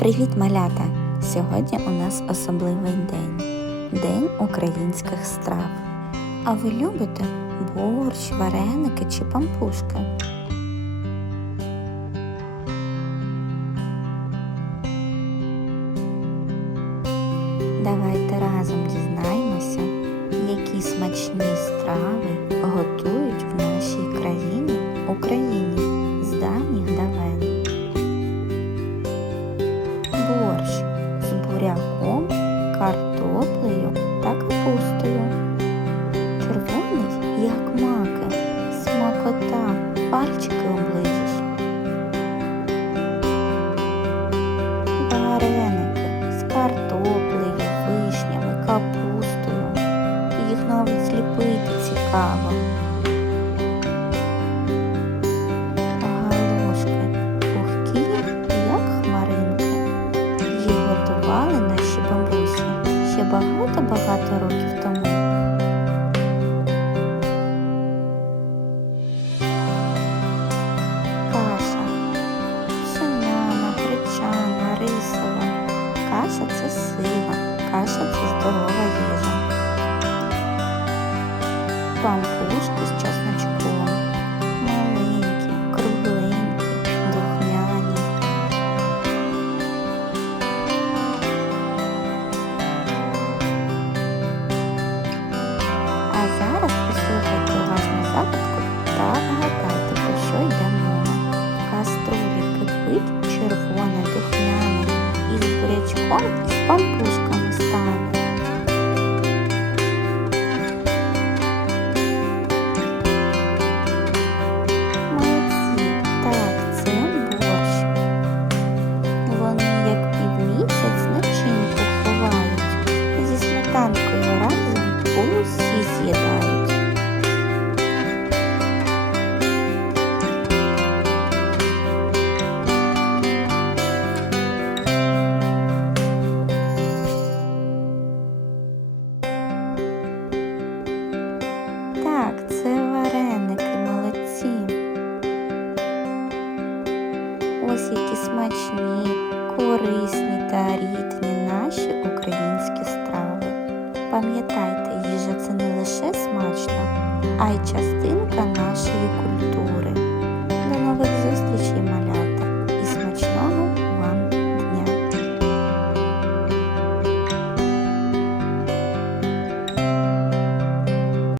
Привіт, малята! Сьогодні у нас особливий день День українських страв. А ви любите борщ, вареники чи пампушки? Давайте разом дізнаємося, які смачні страви готують в нашій країні Україні пальчики оближеш. Вареники з картоплею, вишнями, капустою. Їх навіть зліпити цікаво. Багато-багато років тому. здорова їжа. Пампушки з чесночком. Маленькі, кругленькі, духмяні. А зараз послухайте уважно загадку та вгадайте, про що йде мова. В каструлі кипить червоне, духмяне, із бурячком і з пампушками Смачні, корисні та рідні наші українські страви. Пам'ятайте, їжа це не лише смачно, а й частинка